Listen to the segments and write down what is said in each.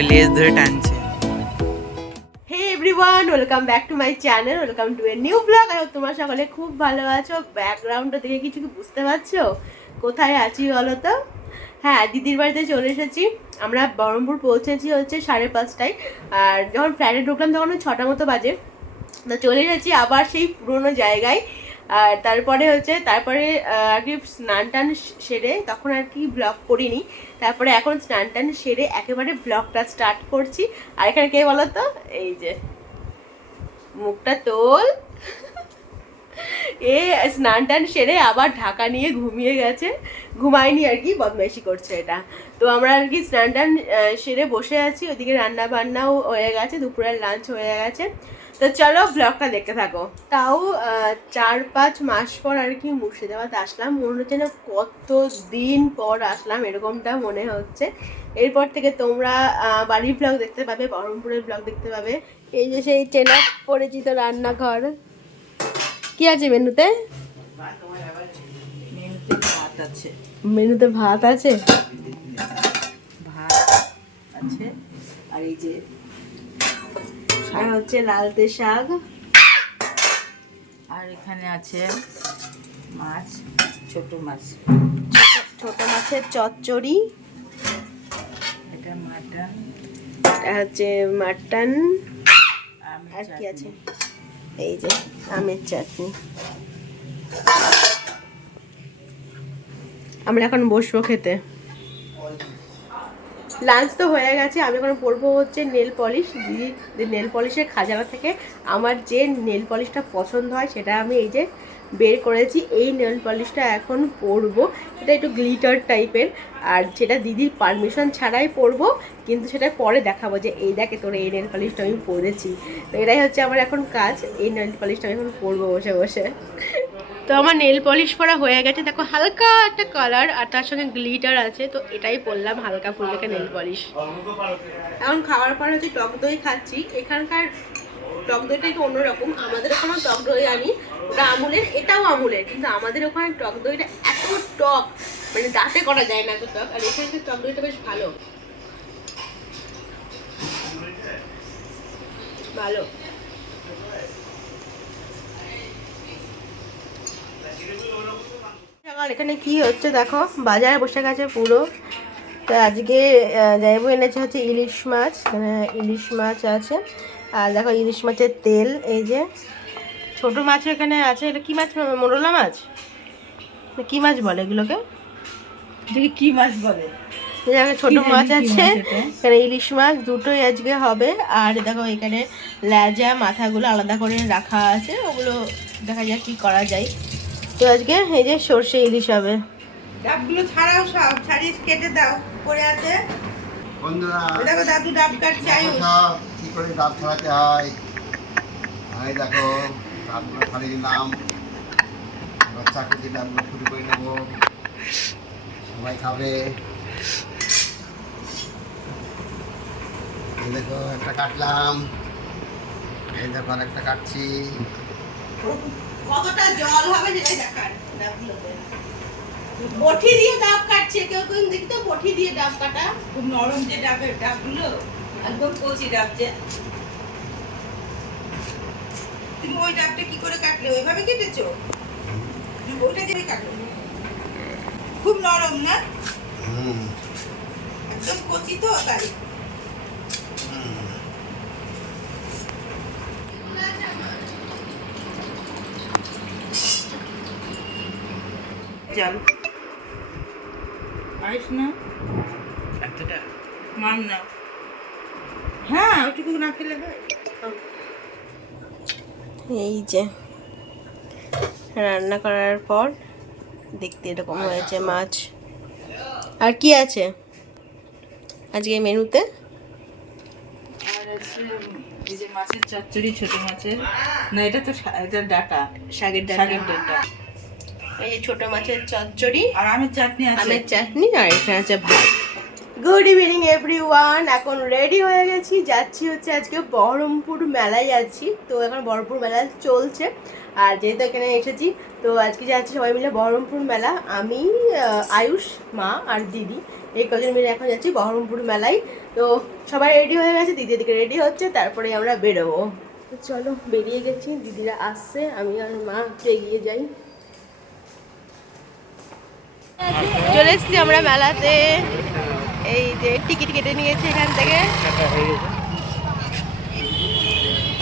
ওই লেজ ধরে টানছে। Hey everyone, welcome back to my channel, welcome to a new blog. আর তোমরা সকলে খুব ভালো আছো। ব্যাকগ্রাউন্ডটা দেখে কিছু কি বুঝতে পারছো কোথায় আছি বলো তো? হ্যাঁ, দিদির বাড়িতে চলে এসেছি। আমরা বহরমপুর পৌঁছেছি হচ্ছে 5:30টায়। আর যখন ফ্ল্যাটে ঢুকলাম তখন 6টা মতো বাজে। তো চলে এসেছি আবার সেই পুরোনো জায়গায়। আর তারপরে আর কি স্নান টান সেরে তখন আর কি ব্লগ করিনি। তারপরে এখন স্নান টান সেরে একেবারে ব্লগটা স্টার্ট করছি। আর এখানে কে বলো তো? এই যে মুখটা তোল। এ স্নান টান সেরে আবার ঢাকা নিয়ে ঘুমিয়ে গেছে, ঘুমায়নি আর কি, বদমাইশি করছে এটা। তো আমরা আর কি স্নান টান সেরে বসে আছি, ওদিকে রান্না বান্নাও হয়ে গেছে, দুপুরের লাঞ্চ হয়ে গেছে। তো চলো ব্লগটা দেখতে থাকো। তাও 4-5 মাস পর আর কি মুর্শিদাবাদ আসলাম। মনে হচ্ছে না কত দিন পর আসলাম, এরকমটা মনে হচ্ছে। এরপর থেকে তোমরা বাড়ির ব্লগ দেখতে পাবে, বহরমপুরের ব্লগ দেখতে পাবে। এই যে সেই চেনা পরিচিত রান্নাঘর। কি আছে মেনুতে? ভাত আছে, মেনুতে ভাত আছে, ভাত আছে, আর এই যে আর হচ্ছে লালতে শাক, আর এখানে আছে মাছ, ছোট মাছ, ছোট মাছের চচ্চড়ি, এটা মাটন, এটা হচ্ছে মাটন, আর কি আছে এই যে আমের চাটনি। আমরা এখন বসবো খেতে। লাঞ্চ তো হয়ে গেছে, আমি এখন পরবো হচ্ছে নেল পলিশ। দিদি নেল পলিশের খাজানা থেকে আমার যে নেল পলিশটা পছন্দ হয় সেটা আমি এই যে বের করেছি। এই নেল পলিশটা এখন পরবো। এটা একটু গ্লিটার টাইপের, আর সেটা দিদির পারমিশন ছাড়াই পরবো, কিন্তু সেটা পরে দেখাবো যে এই দেখে তোর এই নেল পলিশটা আমি পরেছি। তো এটাই হচ্ছে আমার এখন কাজ, এই নেল পলিশটা আমি এখন পরবো বসে বসে। তো আমার নেল পলিশ পরা হয়ে গেছে, দেখো হালকা একটা কালার আর তার সঙ্গে গ্লিটার আছে। তো এটাই পরলাম, হালকা ফুলকা নেল পলিশ। এখন খাওয়ার পর হচ্ছে টক দই খাচ্ছি। এখানকার টক দইটা একটু অন্যরকম। আমাদের ওখানেও টক দই আনি, ওটা আমুলের, এটাও আমুলের, কিন্তু আমাদের ওখানে টক দইটা এত টক, মানে দাঁতে করা যায় না এত টক। আর এখানকার টক দইটা বেশ ভালো ভালো। এখানে কি হচ্ছে দেখো, বাজারে বসে গেছে পুরো। তো আজকে যাইবো এনেছে হচ্ছে ইলিশ মাছ, মানে ইলিশ মাছ আছে। আর দেখো ইলিশ মাছের তেল, এই যে ছোট মাছ এখানে আছে। এটা কি মাছ? মোরলা মাছ, কি মাছ বলে এগুলোকে? কি মাছ বলে? ছোট মাছ আছে এখানে, ইলিশ মাছ দুটোই আজকে হবে। আর দেখো এখানে লেজা মাথাগুলো আলাদা করে রাখা আছে, ওগুলো দেখা যাক কি করা যায়। তো আজকে এই যে সর্ষে ইলিশ হবে। ডাবগুলো ছাড়াও, সব ছাড়িয়ে কেটে দাও, পড়ে আছে। বন্ধুরা দেখো দাদু ডাব কাটছে। কি করে ডাব ছাড়াতে হয়, এই দেখো ডাবগুলো ছাড়িয়ে দিলাম। চাকু দিয়ে ডাবগুলো ফুটি করে নেবো, সবাই খাবে। এই দেখো একটা কাটলাম, এই দেখো আর একটা কাটছি। কতটা জল হবে সেটাই দেখার। ডাবগুলোতে বটি দিয়ে ডাব কাটছে, কেউ কেউ দেখতে বটি দিয়ে ডাব কাটা। খুব নরম যে ডাবগুলো, একদম কচি ডাব যে। তুমি ওই ডাবটা কি করে কাটলে? ওইভাবে কেটেছো? ওইটা দিয়ে কাটলো, খুব নরম না? একদম কচি তো, তাই। জল আইস না এতটা মান না। হ্যাঁ, ওইটুকু না খেলে হয়। এই যে রান্না করার পর দেখতে এরকম হয়েছে মাছ। আর কি আছে আজকে মেনুতে? আর আছে এই যে মাছের চচ্চড়ি, ছোট মাছের, না এটা তো এটা ডাটা, শাকের ডাটা। এই ছোট মাছের চচ্চড়ি আর আমের চাটনি আছে, আমের চাটনি, আর এখানে আছে ভাত। Good evening everyone. এখন রেডি হয়ে গেছি, যাচ্ছি হচ্ছে আজকে বহরমপুর মেলায় যাচ্ছি। তো এখন বহরমপুর মেলা চলছে, আর যেহেতু এখানে এসেছি তো আজকে যাচ্ছি সবাই মিলে বহরমপুর মেলা। আমি আয়ুষ, মা আর দিদি এই কজন মিলে এখন যাচ্ছি বহরমপুর মেলায়। তো সবাই রেডি হয়ে গেছে, দিদি এদিকে রেডি হচ্ছে, তারপরে আমরা বেরোবো। তো চলো বেরিয়ে গেছি, দিদিরা আসছে, আমি আর মা এগিয়ে যাই। চলে এসছি আমরা মেলাতে। এই যে টিকিট কেটে নিয়েছে এখান থেকে,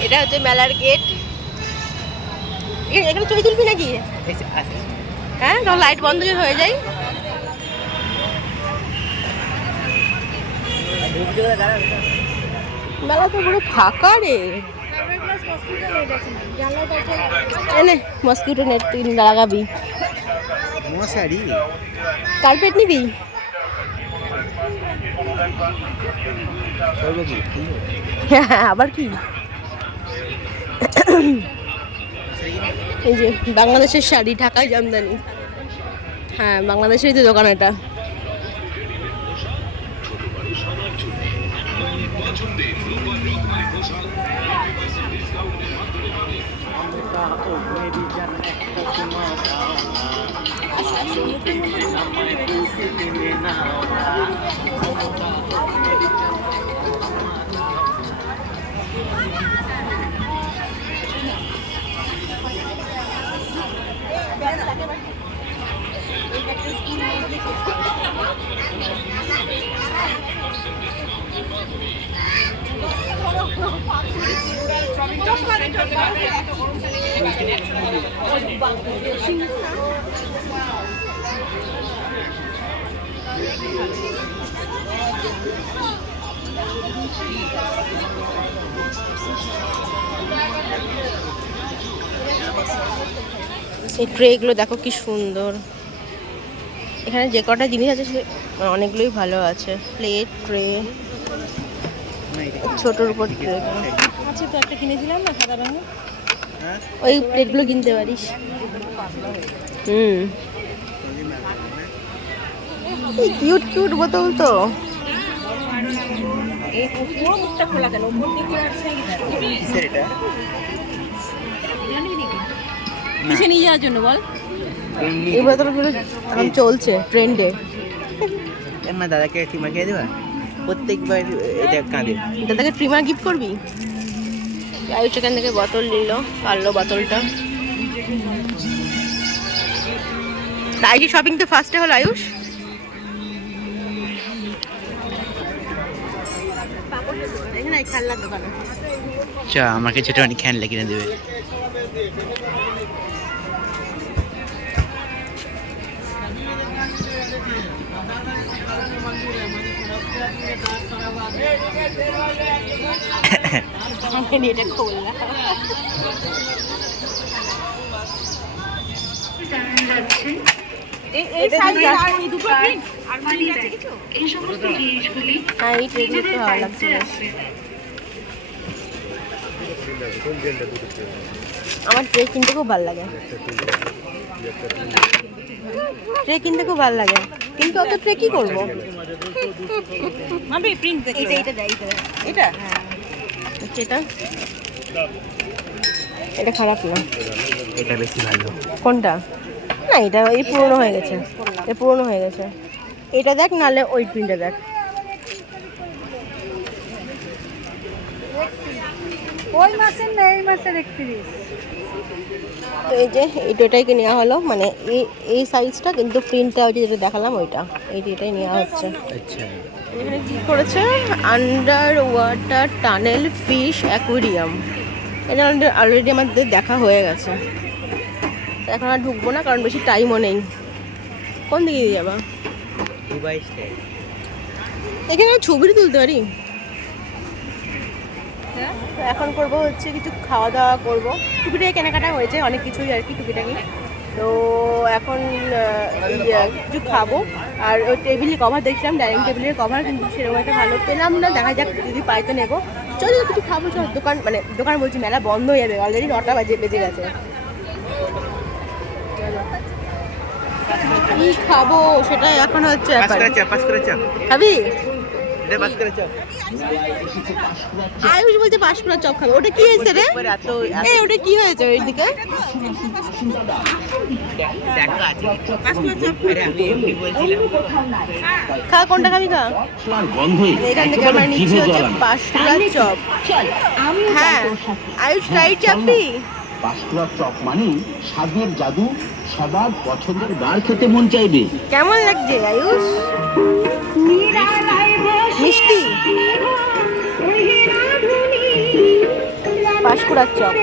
এটা হচ্ছে মেলার গেট। এখানে ছবি তুলবি নাকি? হ্যাঁ, তখন লাইট বন্ধ হয়ে যায়। মেলা তো পুরো ফাঁকা রে। এনে মস্কিটো নেট তুই লাগাবি, মশারি কার্পেট নিবি? আবার কি, এই যে বাংলাদেশের শাড়ি, ঢাকাই জামদানি। হ্যাঁ, বাংলাদেশের যে দোকান এটা। এই ট্রেগুলো দেখো কি সুন্দর। এখানে যে কটা জিনিস আছে সে অনেকগুলোই ভালো আছে। প্লেট, ট্রে, ছোটোর উপর ট্রে আচ্ছা, তো একটা কিনেছিলাম না সাদা রঙের, ওই প্লেটগুলো কিনতে পারিস। এই কিউট কিউট বোতল তো। এই পুরো মুখটা খোলা কেন? উপর দিকে আছে এটা কিসে নিয়ে যাওয়ার জন্য বল? এই বোতলগুলো এখন চলছে ট্রেন্ডে। আমার দাদাকে ট্রিমার কিনে দেবা, প্রত্যেকবার এটা কাঁদে। দাদাকে ট্রিমার গিফট করবি? আয়ুষ এখান থেকে বোতল নিল, পারলো বোতলটা। তাই শপিং তো ফার্স্টে হলো আয়ুষ। এখানে খেলনার দোকান। চা আমাকে ছোট অনেক খেলনা কিনে দেবে। এটা খোলা। এই সাইজের আর এই দুটো প্রিন্ট আর মানে আছে কিছু, এই সমস্ত জিনিসগুলি হ্যাঁ এই ট্রেগুলো তো ভালো লাগছে। আমার ট্রে কিনতে খুব ভালো লাগে, ট্রে কিনতে খুব ভালো লাগে, কিন্তু অত ট্রে কি করবো? আমি প্রিন্ট দেখি, এটা দেয়, এটা হ্যাঁ এটা, এটা খারাপ না, এটা বেশি ভালো। কোনটা? না এটা এই পুরনো হয়ে গেছে, এটা পুরনো হয়ে গেছে। এটা দেখ, নাহলে ওই প্রিন্টটা দেখ। ওই মাসের না এই মাসের 31। তো এই যে এই দুটাইকে নেওয়া হলো, মানে এই সাইজটা, কিন্তু প্রিন্টটা ওই যে যেটা দেখালাম ওইটা, এটাই নেওয়া হচ্ছে। আচ্ছা, এখানে কি করেছে? Under water tunnel fish aquarium. এটা অলরেডি আমাদের দেখা হয়ে গেছে, তো এখন আর ঢুকবো না, কারণ বেশি টাইমও নেই। কোন দিকে দিয়ে যাবা? Dubai style. এখানে ছবি তুলতে পারি। তো এখন করব হচ্ছে কিছু খাওয়া দাওয়া করবো, টুকিটাকি কেনাকাটা হয়েছে অনেক কিছুই আর কি, টুকিটাকি। তো এখন কিছু খাবো। আর ওই টেবিলের কভার দেখছিলাম, ডাইনিং টেবিলের কভার, কিন্তু সেরকম একটা ভালো পেলাম না। দেখা যাক, যদি পাই তো নেবো। চলো কিছু খাবো, চল। দোকান মানে দোকান বলছি, মেলা বন্ধ হয়ে যাবে, অলরেডি 9টা বেজে গেছে। চলো কি খাবো সেটাই এখন হচ্ছে পাস ব্যাপার। করে চাপ, পাস করে চাপ, খাবি? এটা পাস করে চাপ। আয়ুষ বলছে পাঁশকুড়া চপ খাবে। ওটা কি হয়েছে রে? এত এই ওটা কি হয়েছে ওইদিকে? দেখা আছে আরে আমি এমনি বলছিলাম। খা, কোনটা খাবি খা। এখান থেকে আমরা নিচ্ছি হচ্ছে পাঁশকুড়া চপ। হ্যাঁ আয়ুষ রাইট চাপবি? পাঁশকুড়া চপ মানে স্বাদের জাদু, সবার পছন্দের বার খেতে মন চাইবে। কেমন লাগছে আয়ুষ? মিষ্টি পাঁশকুড়ার চপ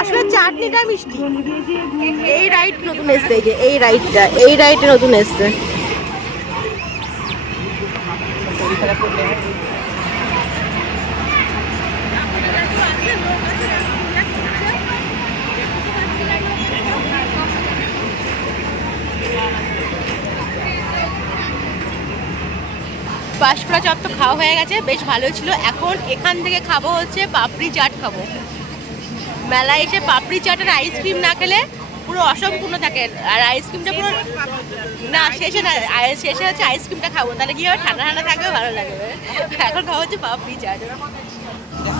আসলে চাটনিটা মিষ্টি। এই রাইট নতুন এসছে, এই যে এই রাইটে নতুন এসছে। পাঁশকুড়া চপ তো খাওয়া হয়ে গেছে, বেশ ভালো ছিল। এখন এখান থেকে খাবো হচ্ছে পাপড়ি চাট খাবো। মেলায় এসে পাপড়ি চাটের আইসক্রিম না খেলে পুরো অসম্পূর্ণ থাকে। আর আইসক্রিমটা পুরো না শেষে না, শেষে হচ্ছে আইসক্রিমটা খাবো, তাহলে কি হবে ঠান্ডা ঠান্ডা থাকবে, ভালো লাগবে। এখন খাবো হচ্ছে পাপড়ি চাট।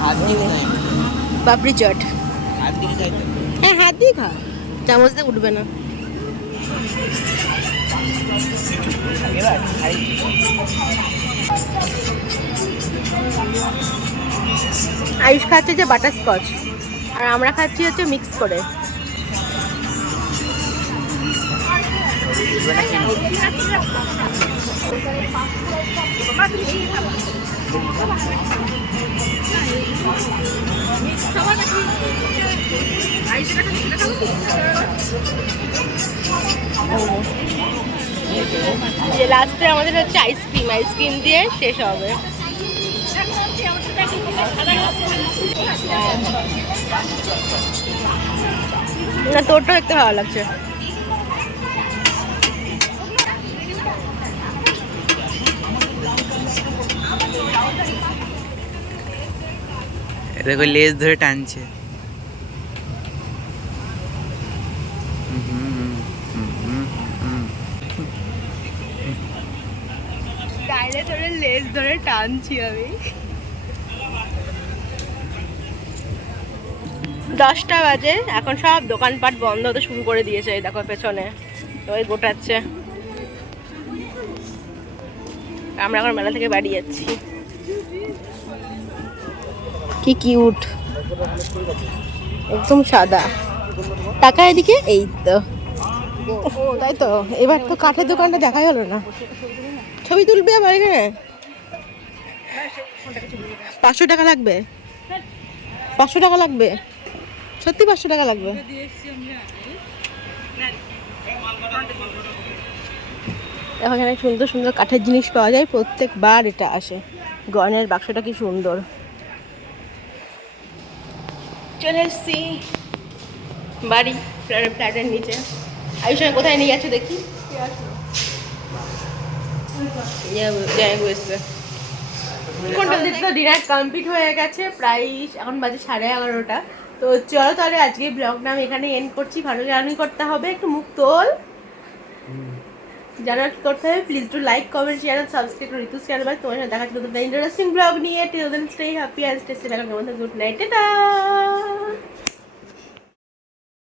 হাত দিয়ে খাই, পাপড়ি চাট হাত দিয়ে খাই তো। হ্যাঁ হাত দিয়ে খা, চামচ দিয়ে উঠবে না। এবার খাই। আয়ুষ খাচ্ছে যে বাটারস্কচ, আর আমরা খাচ্ছি হচ্ছে মিক্স করে। যে লাস্টে আমাদের হচ্ছে আইসক্রিম দিয়ে শেষ হবে। না তোরটা দেখতে ভালো লাগছে। দেখো লেজ ধরে টানছে। গাইলে ধরে লেজ ধরে টানছি আমি। 10টা বাজে, এখন সব দোকানপাট বন্ধ হতে শুরু করে দিয়েছে। এই দেখো পেছনে ওই গোটাচ্ছে। আমরা এখন মেলা থেকে বাড়ি যাচ্ছি। কি কিউট, একদম সাদা। টাকা এদিকে, এই তো। ও তাই তো, এবার তো কাঠের দোকানটা দেখাই হলো না। ছবি তুলবি আবার এখানে? 500 টাকা লাগবে, 500 টাকা লাগবে, সত্যি 500 টাকা লাগবে। এখানে সুন্দর সুন্দর কাঠের জিনিস পাওয়া যায়, প্রত্যেকবার এটা আসে। গয়নার বাক্সটা কি সুন্দর। চলে এসছি বাড়ি, ফ্ল্যাটের নিচে। আয়ুষ কোথায় নিয়ে যাচ্ছে দেখি। ডিনার কমপ্লিট হয়ে গেছে, প্রায় এখন বাজে 11:30। তো চলো তাহলে আজকে ব্লগটা আমি এখানে এন্ড করছি। ভালো জার্নি করতে হবে, একটু মুখ তোল, জানা করতে হবে। Please do like, comment, share and subscribe to Ritu's channel. তোমার সাথে দেখা হচ্ছে নতুন ইন্টারেস্টিং ব্লগ নিয়ে। Till then stay happy and stay safe. Good night, tata.